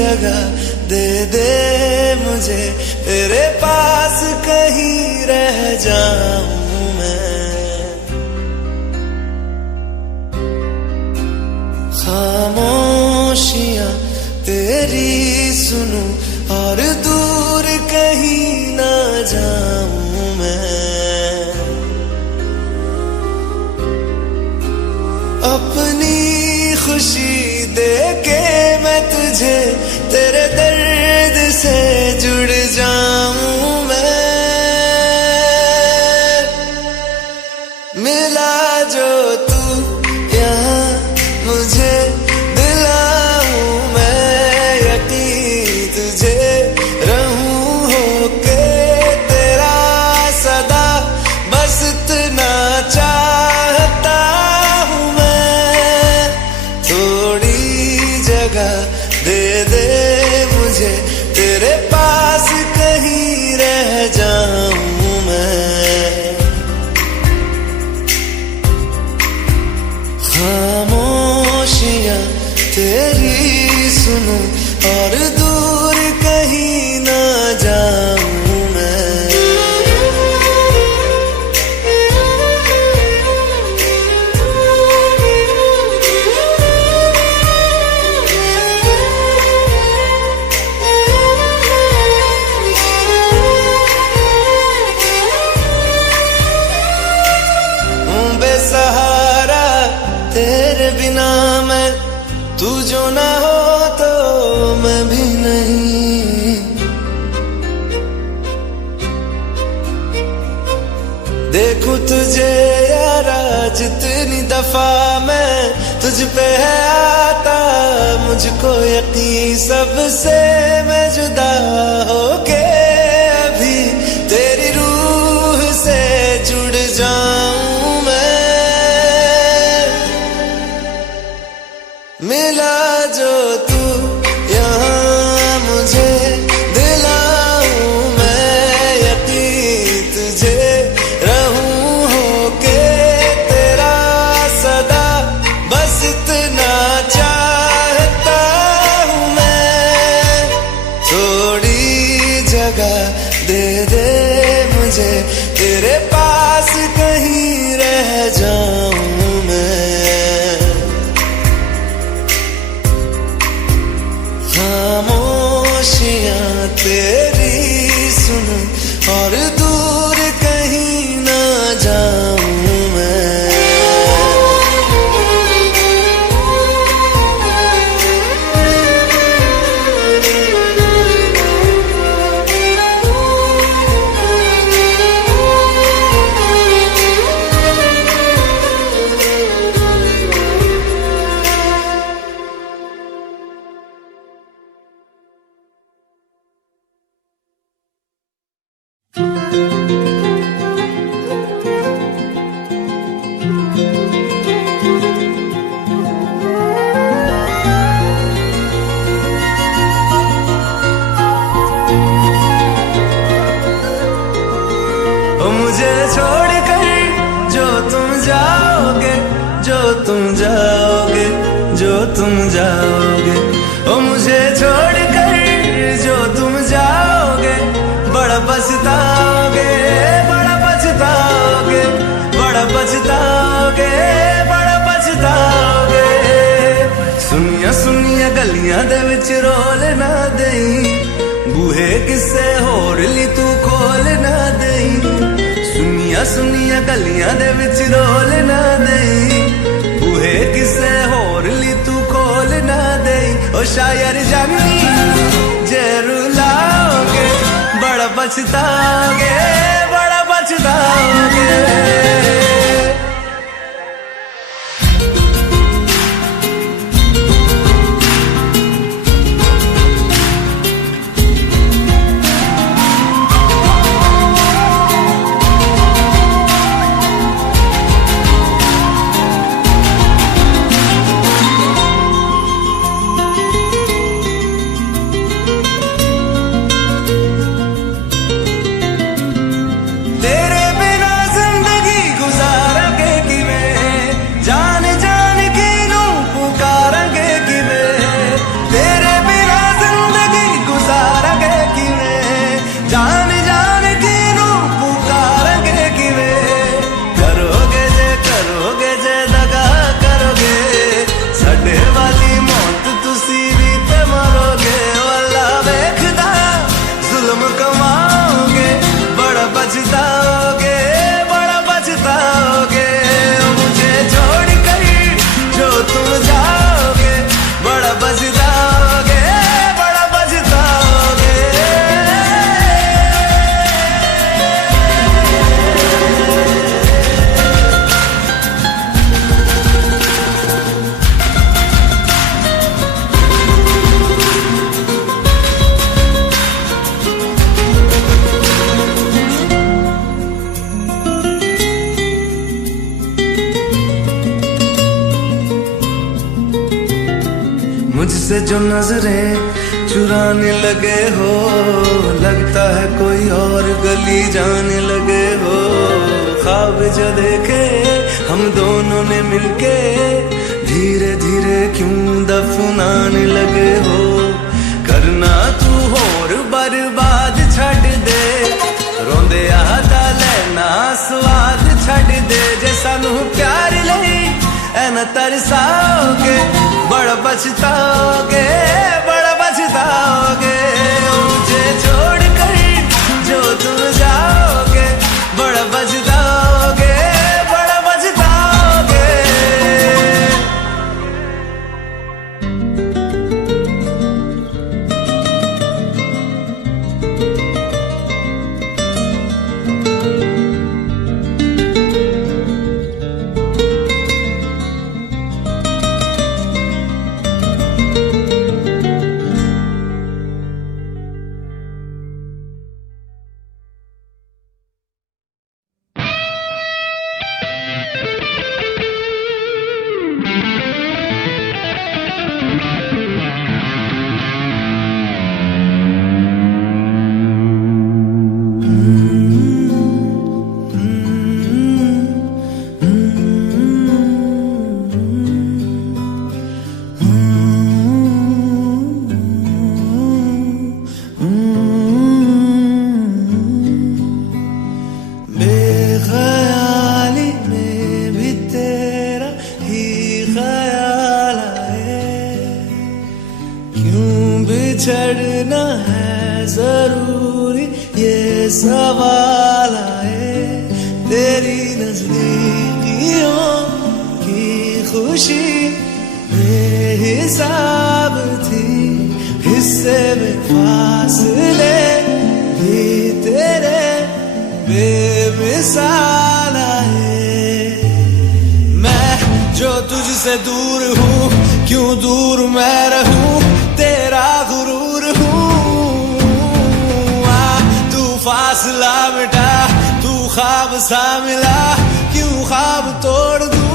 जगह दे दे मुझे, तेरे पास कहीं रह जाऊं मैं। खामोशियां तेरी सुनूं और दूर कहीं ना जाऊं मैं। अपनी खुशी दे के मैं तुझे तेरे दर्द से जुड़ जाऊं मैं। मिला जो तू यहाँ मुझे दिलाऊं मैं यकीन तुझे रहूं होके तेरा सदा, बस इतना चाहता हूँ मैं। थोड़ी जगह दे दे मुझे, तेरे पास कहीं रह जाऊं मैं। खामोशियां तेरी सुनूं और दूर कहीं ना जाऊं मैं। बेसहारा तेरे बिना मैं, तू जो ना हो तो मैं भी नहीं। देखूं तुझे यारा जितनी दफा मैं तुझ पे है आता, मुझको यकीन सबसे मैं जुदा होके अभी तेरी रूह से जुड़ जाऊं मैं। मिला जो तू यहाँ मुझे दिलाऊं मैं यकीन तुझे रहूं होके तेरा सदा, बस इतना चाहता हूँ मैं। थोड़ी जगह दे दे मुझे, तेरे पास कहीं रह जाऊं मैं। खामोशियां तेरी सुनूं और दूर कहीं ना जाऊं मैं। मुझे छोड़कर जो तुम जाओगे, जो तुम जाओगे, जो तुम जाओगे, ओ मुझे छोड़कर जो तुम जाओगे, बड़ा पछताओगे, बड़ा पछताओगे, बड़ा पछताओगे, बड़ा पछताओगे। सुनिया सुनिया गलियां दे विच रोल ना देई, बूहे किसे होर ली तू खोल ना देई। सुनिया सुनिया गलियां दे विच रोल ना देई, बूहे किसे होर ली तू खोल ना देई। ओ शायर जानी जे रुलाओगे, बड़ा पछताओगे, बड़ा पछताओगे। तेरे बिना जिंदगी मुझसे जो नजरें चुराने लगे हो, लगता है कोई और गली जाने लगे हो। ख्वाब जो देखे हम दोनों ने मिलके, धीरे धीरे क्यों दफनाने लगे हो। करना तू होर बर्बाद छड़ दे, रोंदे आदा लेना स्वाद छड़ दे। जे सानू प्यार लई ऐना तरसाओगे, बड़ा पछताओगे, बड़ा पछताओगे। मुझे छोड़ कर जो तुम जाओगे, बड़ा पछताओगे, बड़ा पछताओगे। बिछड़ना है जरूरी ये सवाल आए। तेरी नजदीकियों की खुशी बेहिसाब थी, हिस्से में फासले भी तेरे बेमिसाल आए। मैं जो तुझसे दूर हूँ, क्यों दूर मैं रहूं, तेरा गुरूर हूँ। तू फासला मिटा, तू ख्वाब सा मिला, क्यों ख्वाब तोड़ दूं।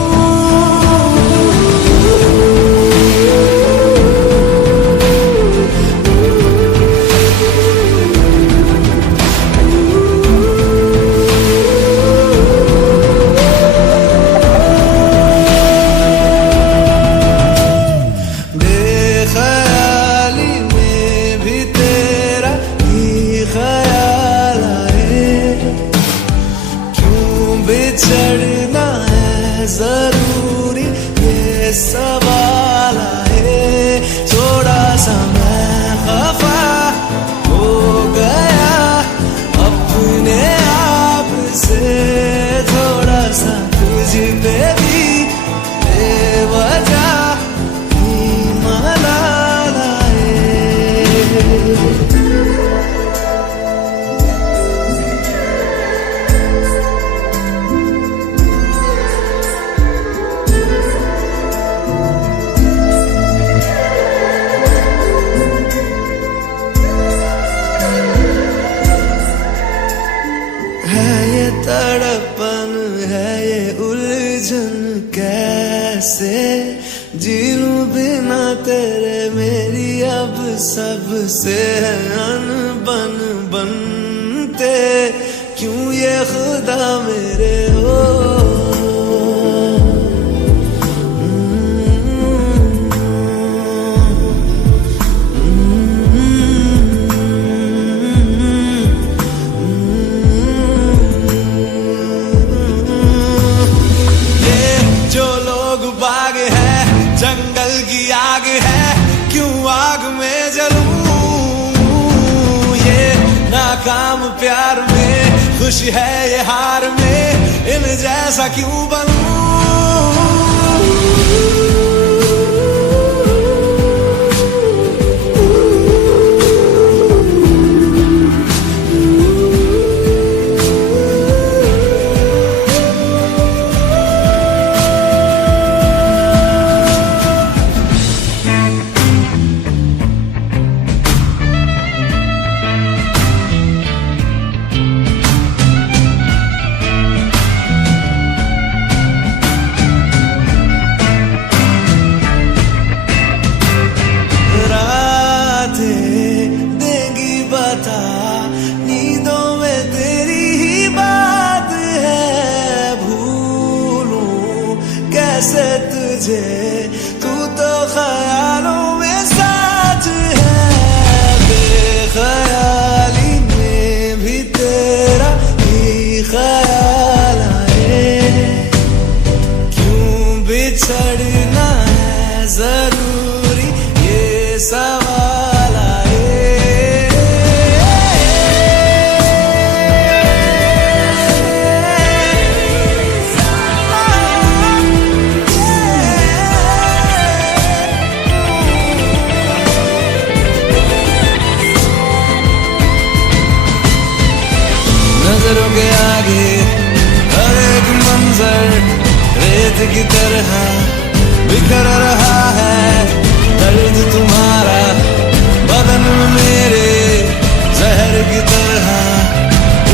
बिछड़ना है जरूरी ये सवाल आए। थोड़ा सा मैं खफा हो गया अपने आप से, थोड़ा सा तुझ पे भी बेवजह ही मलाल आए। तड़पन है ये उलझन, कैसे जी लूं बिना तेरे, मेरी अब सबसे अनबन बनते। क्यों ये खुदा मेरे हो, जंगल की आग है, क्यों आग में जलूं। ये नाकाम प्यार में खुशी है, ये हार में इन जैसा क्यों बनूं। तुझे, तू तो ख्यालों में साथ है, बेख्याली में भी तेरा ही ख्याल आए, क्यों बिछड़ना है जरूरी ये सवाल आए। नजरों के आगे हर एक मंजर रेत की तरह बिखर रहा है, दर्द तुम्हारा बदन में मेरे जहर की तरह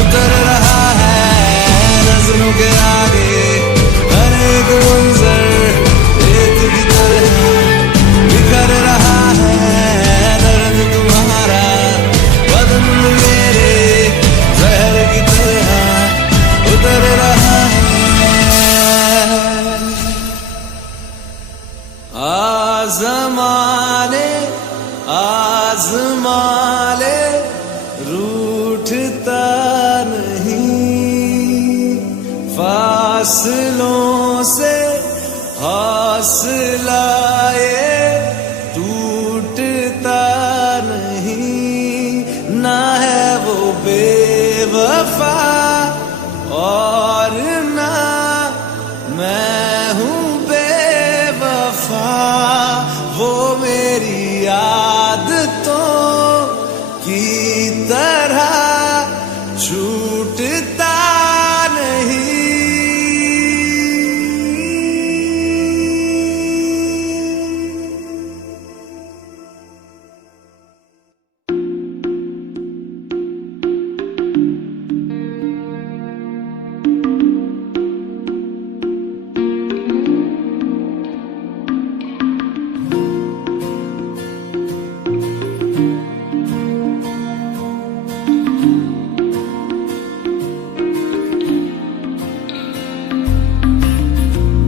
उतर रहा है। नजरों के आगे हर एक मंजर रेत की तरह बिखर रहा है, दर्द तुम्हारा बदन में मेरे जहर की तरह उतर रहा है। आज़माने आज़माले रूठता नहीं, फासलों से हौसला ये टूटता नहीं, ना है वो बेवफा और ना मैं हूँ बेवफा, वो मेरी आदतों की तरह छूटता नहीं।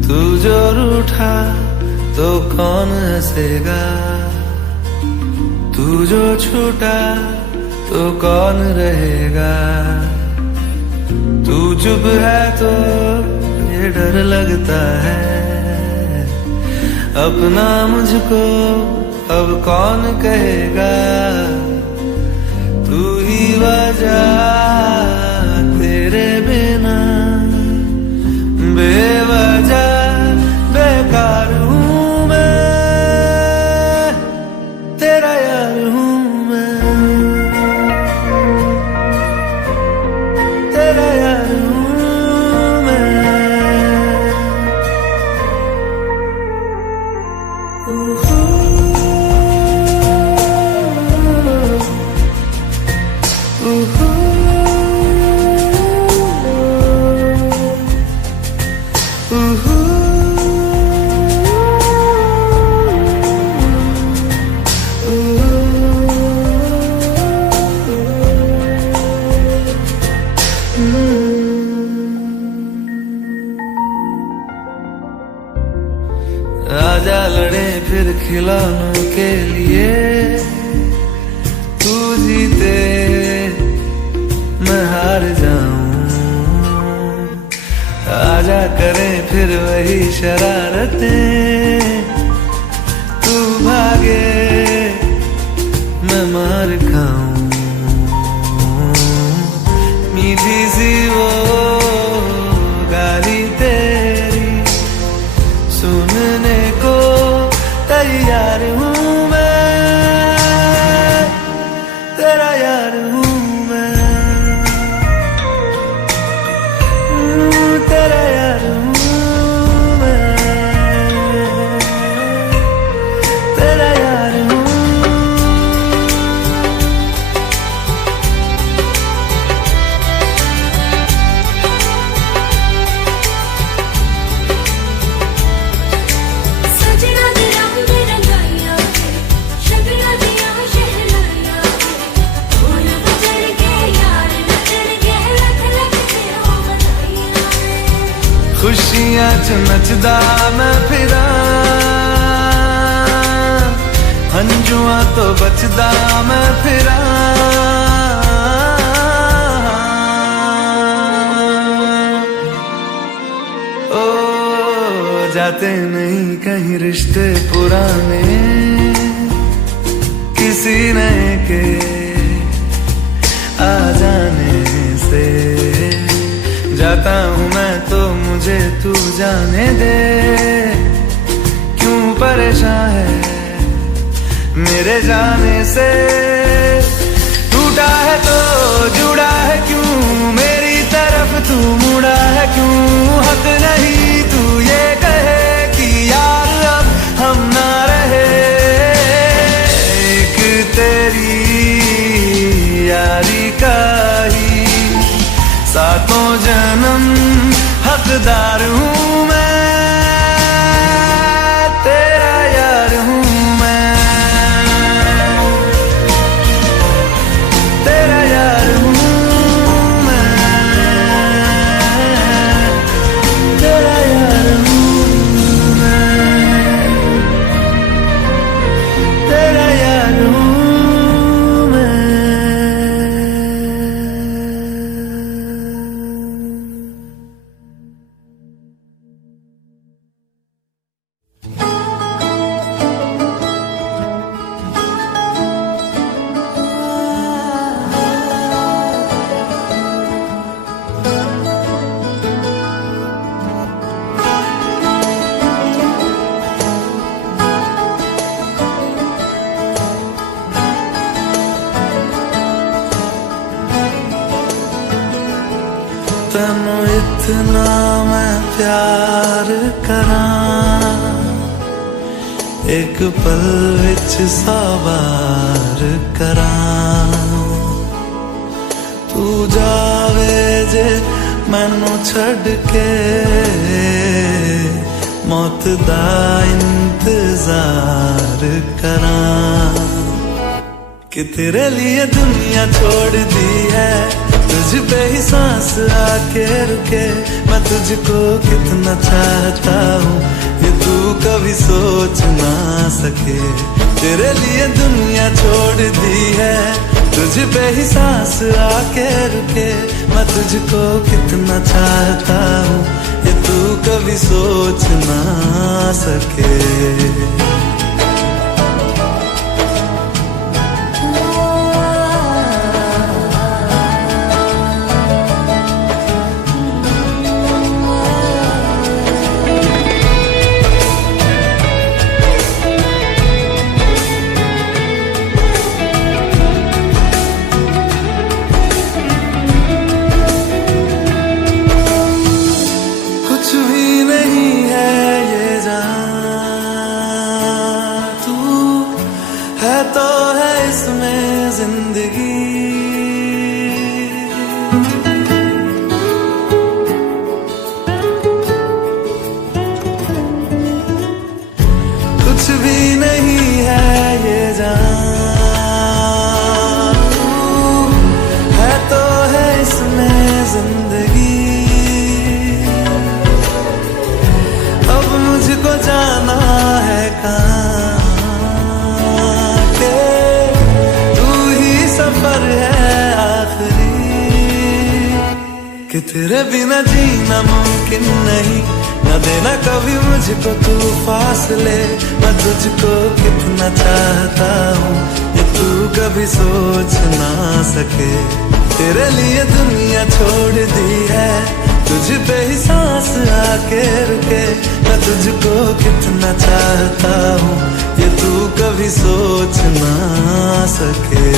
तू जो रूठा तो कौन हंसेगा, तू जो छूटा तो कौन रहेगा, तू चुप है तो ये डर लगता है, अपना मुझको अब कौन कहेगा, तू ही वजह तेरे बिना बेवजह बेकार हूँ मैं, तेरा यार हूँ मैं, तेरा यार हूँ मैं। आजा लड़े फिर खिलौनों के लिए, तू जीते मैं हार जाऊं, आजा करें फिर वही शरारतें, तू भागे मैं मार खाऊं, मीठी सी वो गाली तेरी सुनने को तैयार हूँ मैं, तेरा यार हूँ मैं, तेरा यार हूँ मैं, तेरा यार हूँ। खुशियां च नचदा मैं फिरां, तो बचदा मैं फिरा। ओ जाते नहीं कहीं रिश्ते पुराने किसी नए के आ जाने से। जाता हूँ मैं तो मुझे तू जाने दे, क्यों परेशान है मेरे जाने से। टूटा है तो जुड़ा है क्यों, मेरी तरफ तू मुड़ा है क्यों। हक नहीं तू ये कहे कि यार अब हम ना रहे। एक तेरी यारी का ही सातों जन्म हकदार हूँ मैं, तेरा यार हूँ मैं, तेरा यार हूँ मैं, तेरा यार हूँ मैं, तेरा यार हूँ मैं। तैनू इतना मैं प्यार करां, एक पल विच सवार करां। तू जावे जे मैनू छड़ के, मौत दा इंतजार करां। कि तेरे लिए दुनिया छोड़ दी है, तुझ पे ही सांस आके रुके। मैं तुझको कितना चाहता हूँ ये तू कभी सोच ना सके। तेरे लिए दुनिया छोड़ दी है, तुझ पे ही सांस आके रुके। मैं तुझको कितना चाहता हूँ ये तू कभी सोच ना सके। तो है इसमें जिंदगी, कुछ भी नहीं है ये जान। तू है तो है इसमें जिंदगी। अब मुझको जाना है कहाँ, कि तेरे बिना जीना मुमकिन नहीं। न देना कभी मुझको तू फासले। मैं तुझको कितना चाहता हूँ ये तू कभी सोच ना सके। तेरे लिए दुनिया छोड़ दी है, तुझ पे ही सांस आके रुके। मैं तुझको कितना चाहता हूँ ये तू कभी सोच ना सके।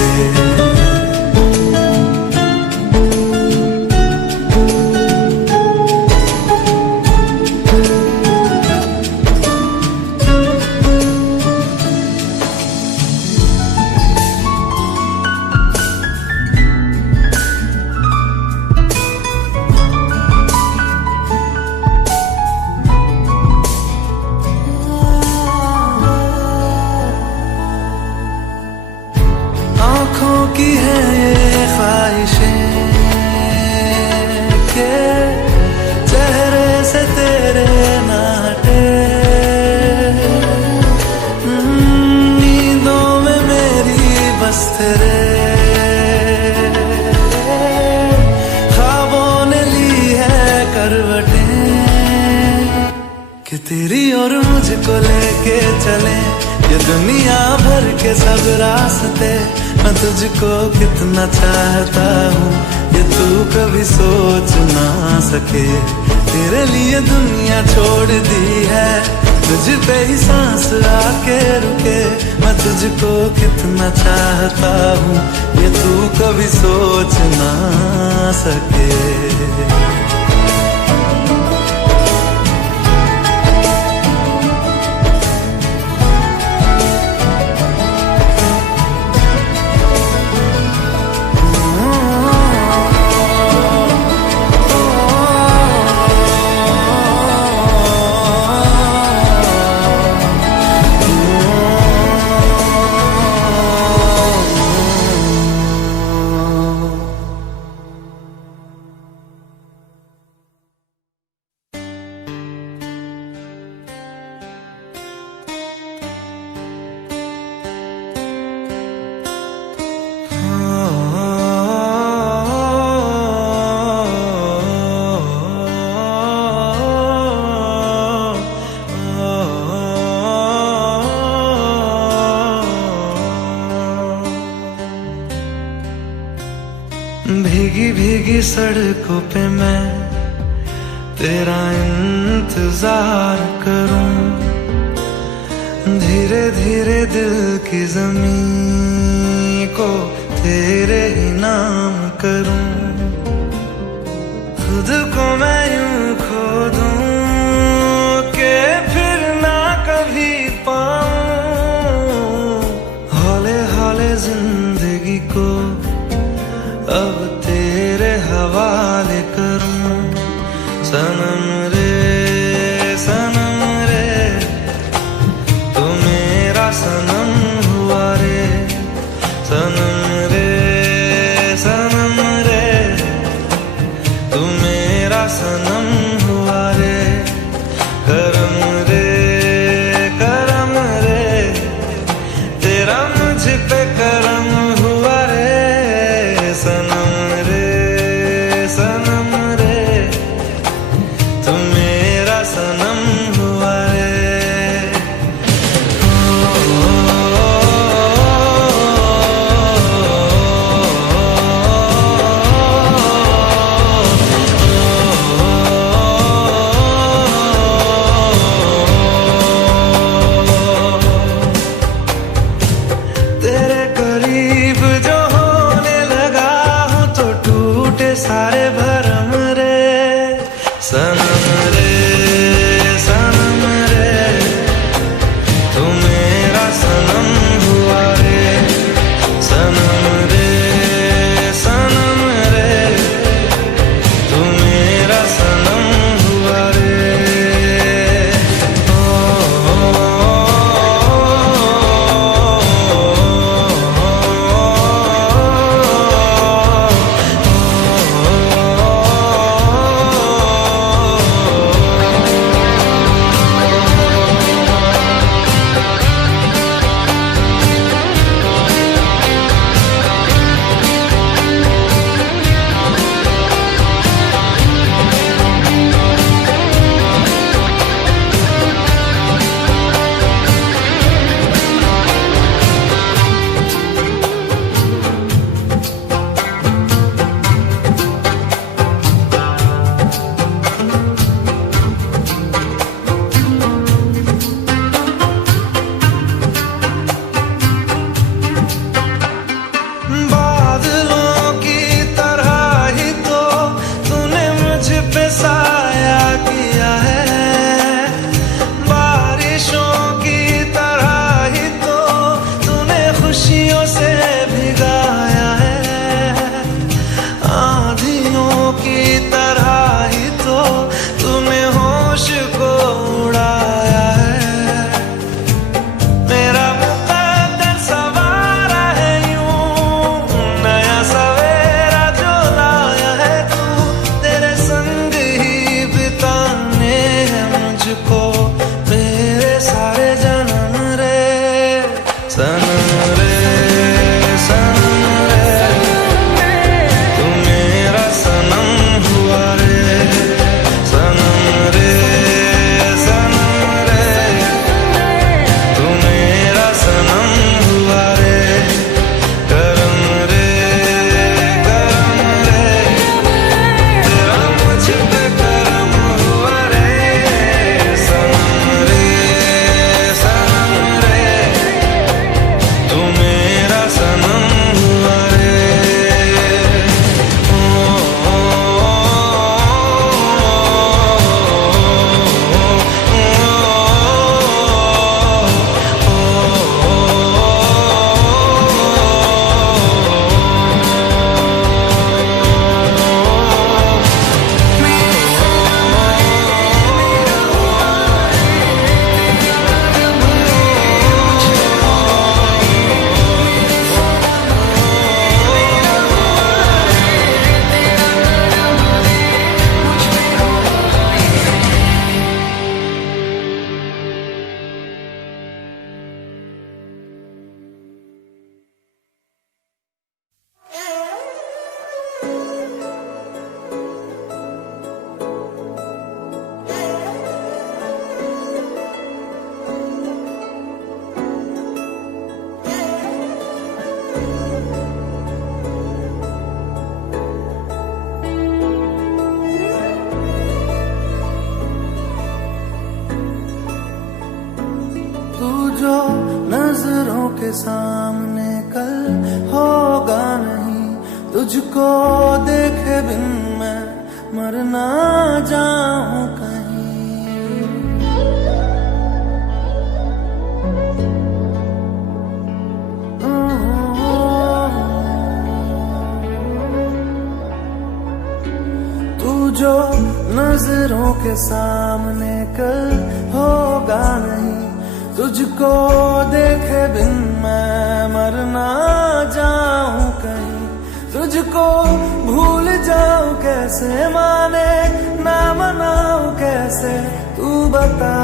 की चले ये दुनिया भर के सब रास्ते। मैं तुझको कितना चाहता हूँ ये तू कभी सोच ना सके। तेरे लिए दुनिया छोड़ दी है, तुझ पे ही सांस आके रुके। मैं तुझको कितना चाहता हूँ ये तू कभी सोच ना सके। भीगी भीगी सड़कों पे मैं तेरा इंतजार करूं। धीरे धीरे दिल की ज़मीं को तेरे ही नाम करूं। खुद को मैं यूं खो दूं कि फिर ना कभी पाऊं। हौले हौले जिंदगी को अब तेरे हवाले करूं। सनम रे तू मेरा सनम हुआ रे। सनम रे तू मेरा सनम हुआ रे। करम रे तेरा मुझ पे करम हुआ रे। सनम रे तू मेरा सनम हुआ रे। ओ, के सामने कल होगा नहीं, तुझको देखे बिन मैं मर ना जाऊं कहीं। तू जो नजरों के सामने कल होगा नहीं, तुझको देखे बिन मैं मर ना जाऊं कहीं। तुझको भूल जाऊं कैसे, माने ना मनाऊं कैसे, तू बता।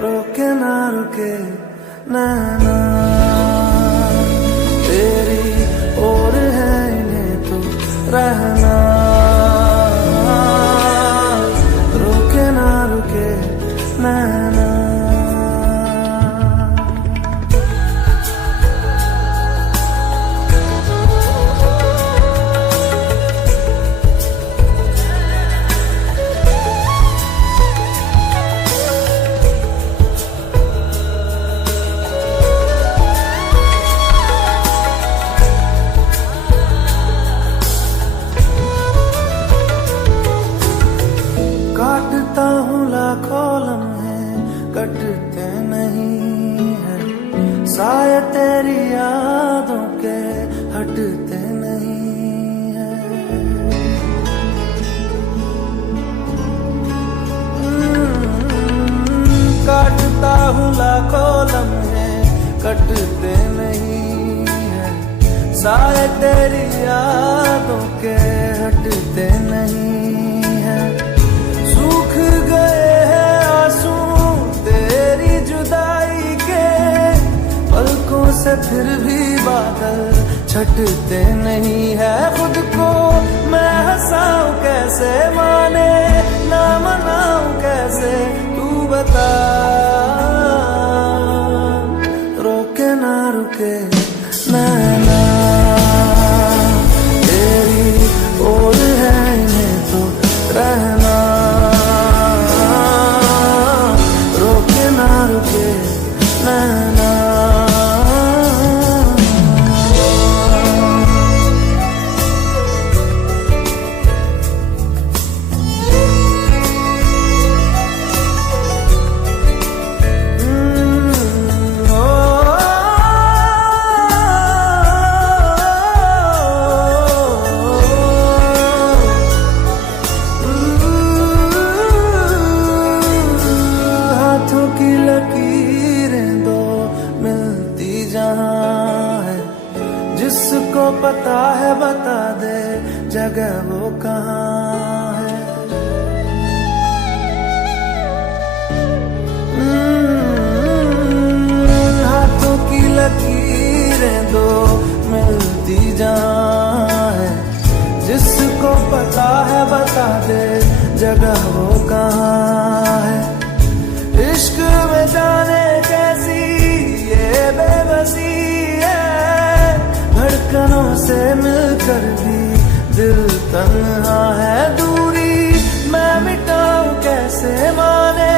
रोके ना रुके नैना तेरी ओर है, इन्हें तो रहना। रोके ना रुके नैना। काटता हूँ लाखों लम्हे, कटते नहीं है साए तेरी यादों के, हटते नहीं है। काटता हूँ लाखों लम्हे, कटते नहीं है साए तेरी यादों के, हटते नहीं है। सूख गए हैं आंसू तेरी जुदाई के, पलकों से फिर भी बादल छटते नहीं है। खुद को मैं हंसाऊं कैसे, माने ना मनाऊं कैसे, तू बता। रोके ना रुके नैना तेरी ओर है, इन्हें तो रहना। रोके ना रुके नैना। जिसको पता है बता दे जगह वो कहाँ है। हाथों की लकीरें दो मिलती जहाँ है, जिसको पता है बता दे जगह वो कहाँ है। इश्क में जाने कैसी ये बेबसी है, धड़कनों से मिलकर भी दिल तन्हा है। दूरी मैं मिटाऊं कैसे, माने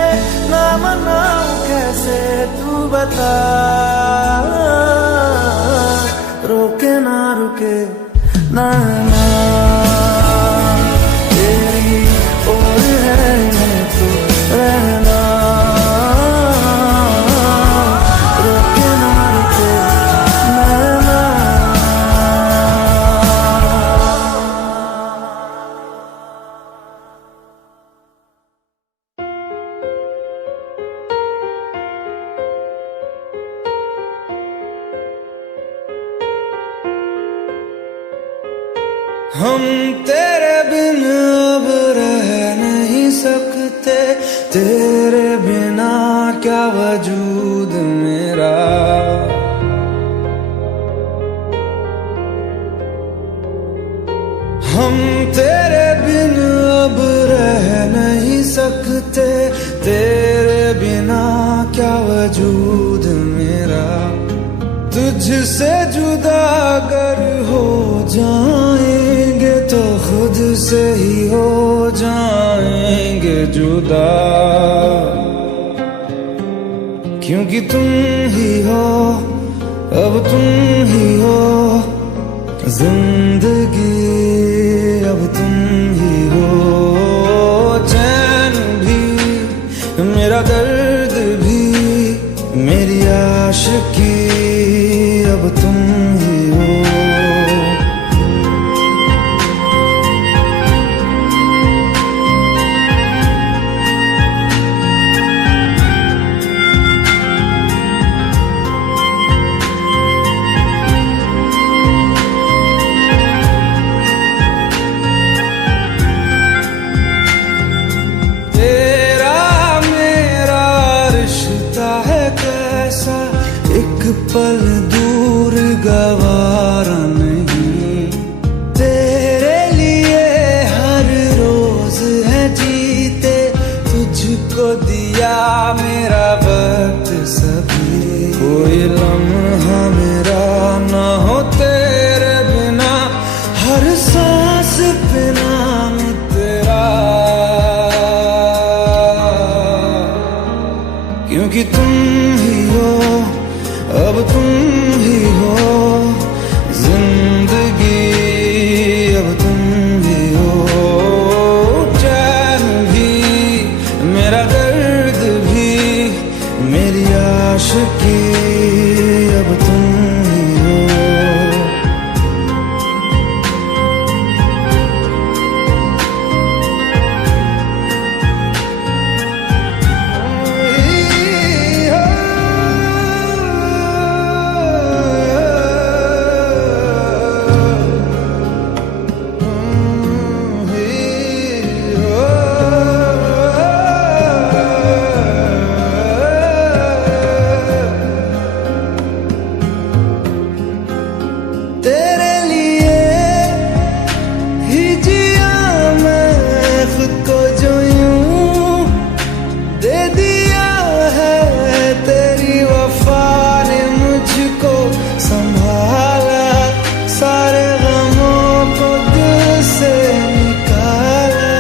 ना मनाऊं कैसे, तू बता। रोके ना रुके नैना तेरी ओर है, इन्हें तो रहना। रोके ना रुके नैना। हम तेरे बिन अब रह नहीं सकते, तेरे बिना क्या वजूद मेरा। हम तेरे बिन अब रह नहीं सकते, तेरे बिना क्या वजूद मेरा। तुझसे जुदा अगर हो जाएंगे तो खुद से ही हो जाएंगे जुदा। क्योंकि तुम ही हो, अब तुम ही हो जिंदगी, अब तुम ही हो चैन भी, मेरा दर्द भी, मेरी आशिकी, अब तुम ही हो। एक पल दूर गवारा नहीं, तेरे लिए हर रोज है जीते, तुझको दिया मेरा वक्त सभी, कोई लम्हा मेरा ना हो तेरे बिना, हर सांस पे नाम तेरा, क्योंकि तुम ही हो, अब तुम ही हो जिंदगी, अब तुम ही हो चैन भी, मेरा दर्द भी, मेरी आशिकी, अब तुम ही हो। तेरे लिए ही जिया मैं खुद को, जो यूं दे दिया है तेरी वफा ने मुझको संभाला, सारे गमों को दिल से निकाला,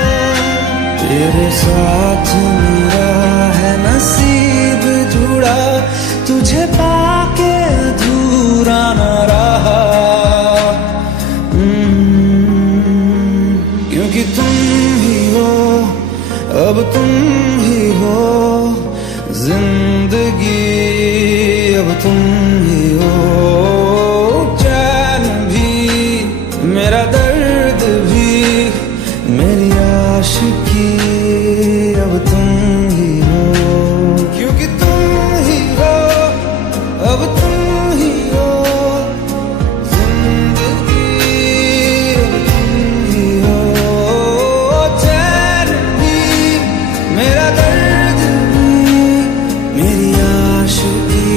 तेरे साथ मेरा है नसीब जुड़ा, तुझे पाके अधूरा न रहा, क्योंकि तुम ही हो, अब तुम ही हो जिंदगी, अब तुम ही हो चैन भी, मेरा दर्द भी, मेरी आशिकी, अब तुम ही हो, क्योंकि तुम ही हो, अब तुम ही हो जिंदगी, अब तुम ही हो चैन भी, मेरा दर्द भी, मेरी आशिकी,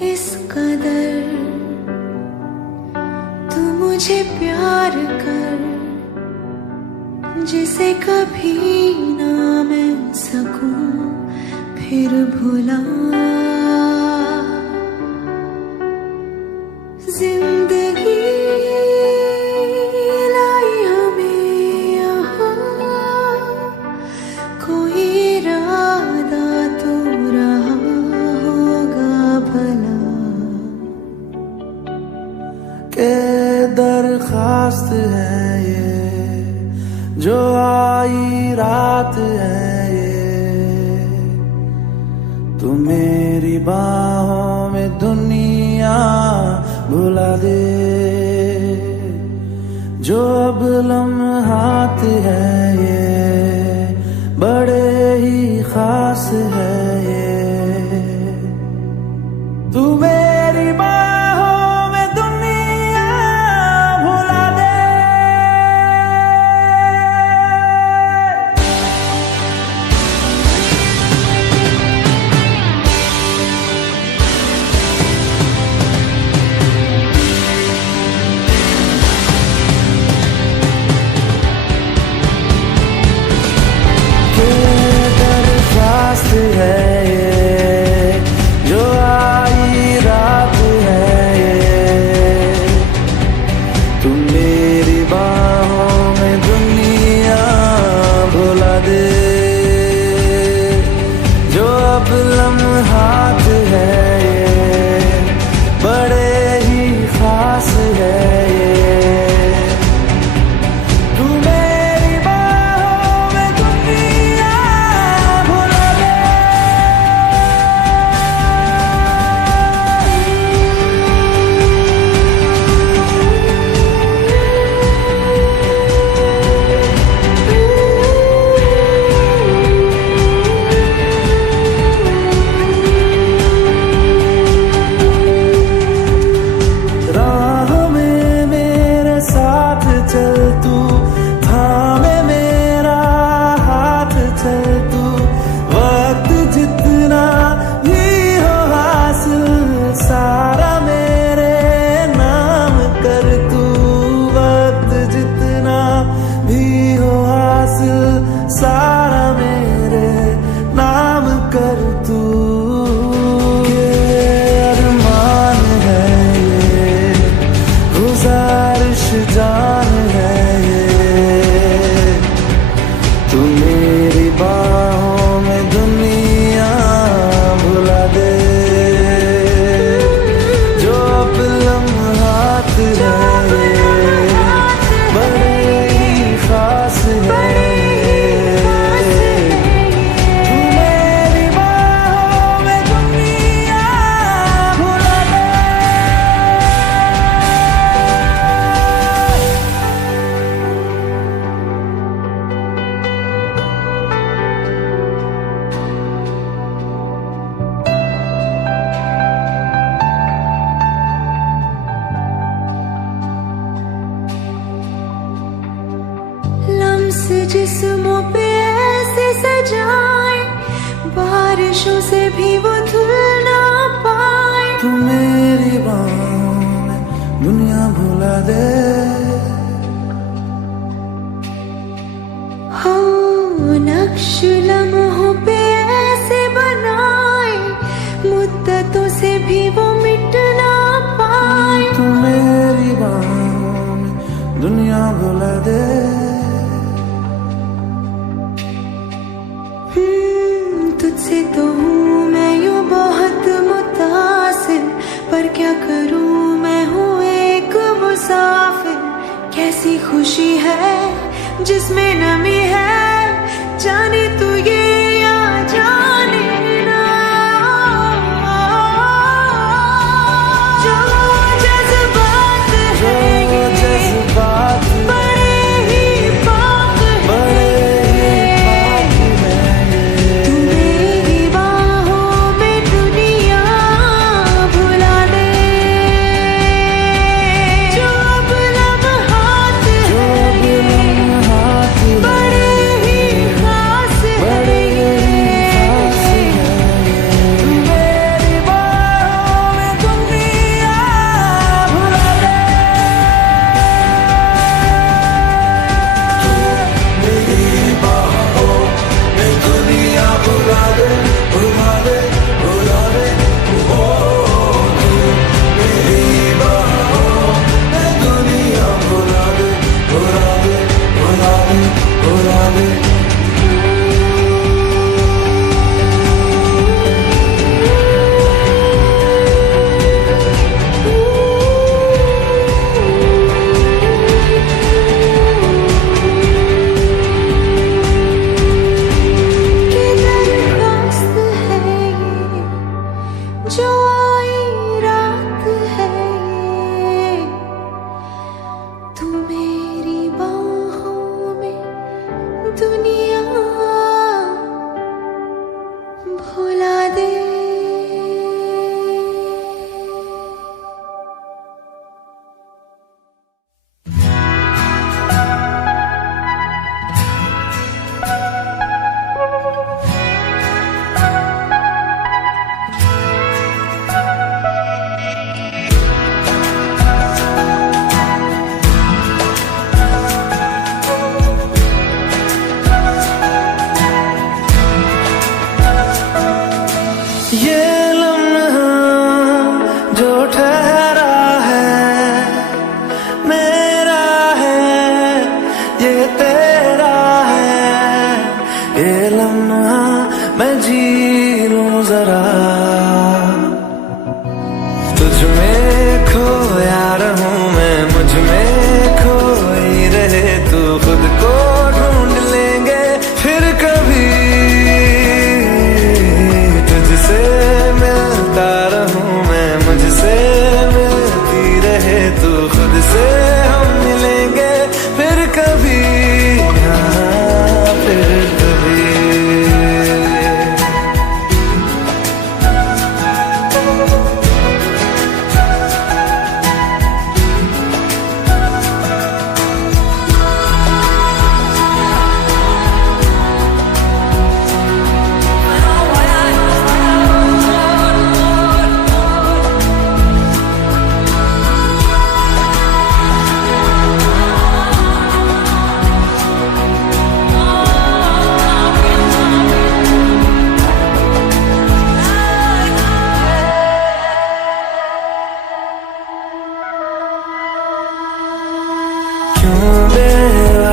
इस कदर तू मुझे प्यार कर, जिसे कभी ना मैं सकूं फिर भुला। जिंदगी लाई हमें यहाँ, कोई इरादा तो रहा होगा भला। के दरखास्त है ये जो आई रात है ये, तू मेरी बाहों में दुनिया भुला दे। जो अब लम्हात है ये बड़े ही खास है ये, तू मेरी बाहों में दुनिया भुला दे। दरख्वास्त है ये जो आई रात है ये, तू मेरी बाहों में दुनिया भुला दे। जो अब लम्हात है ये बड़े ही खास है ये, सारा मेरे नाम कर तू। ये अरमान है ये गुजारिश जान है ये, तू मेरी बाहों में दुनिया भुला दे। जो अब लम्हात है ये बड़े ही खास है, जिस्मों पे ऐसे सजाए बारिशों से भी वो धुल ना पाए। तू मेरी बाहों में दुनिया भुला दे। हो नक्श लम्हों पे ऐसे बनाए मुद्दतों से भी वो मिट ना पाए। तू मेरी बाहों में दुनिया भुला दे। तुझसे तो हूँ मैं यूँ बहुत मुतासिर, पर क्या करूँ मैं हूँ एक मुसाफिर। कैसी खुशी है जिसमें नमी है, जाने तू ये या जाने ना। जो जज्बात है ये बड़े ही पाक है, बड़े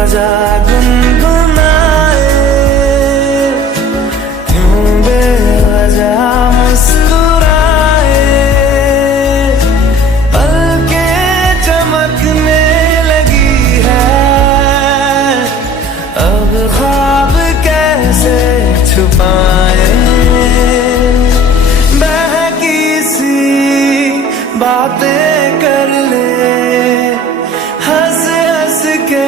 बेवजह गुनगुनाए, क्यों बेवजह मुस्कुराए, पलकें चमकने लगी है, अब ख्वाब कैसे छुपाए, बहकी सी बातें कर ले, हंस हंस के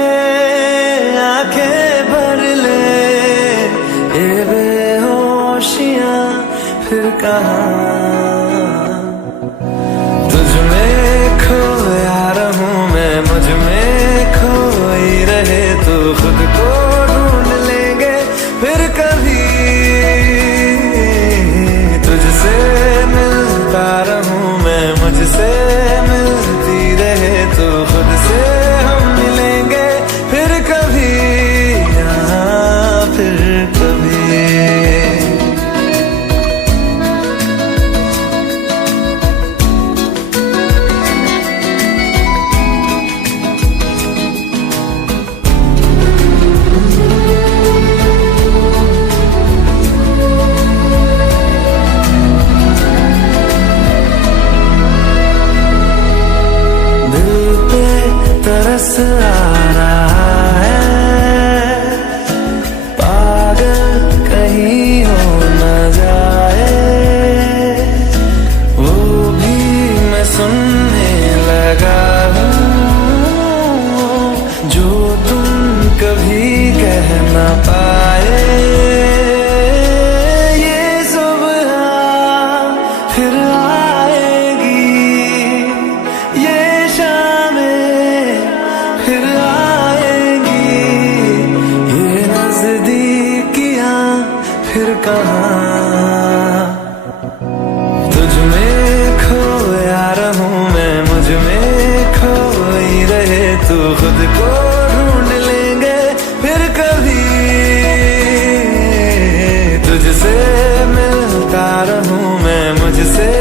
आंखें भर ले, ये बेहोशियां फिर कहाँ। तुझ में खोया रहूं मैं, मुझ में खोई रहे तू, खुद को ढूंढ लेंगे फिर कभी, तुझसे मिलता रहूं मैं, मुझसे मिलती रहे तू, खुद से हम मिलेंगे फिर कभी, यहाँ फिर कभी। तरस आ रहा है, पागल कहीं हो न जाए, वो भी मैं सुनने लगा हूँ, जो तुम कभी कह न पाए, ये सुबह फिर आएगी, ये फिर आएंगी, ये नजदीकियां फिर कहाँ। तुझ में खोया रहूं मैं, मुझ में खोई रहे तू, खुद को ढूंढ लेंगे फिर कभी, तुझसे मिलता रहूं मैं, मुझसे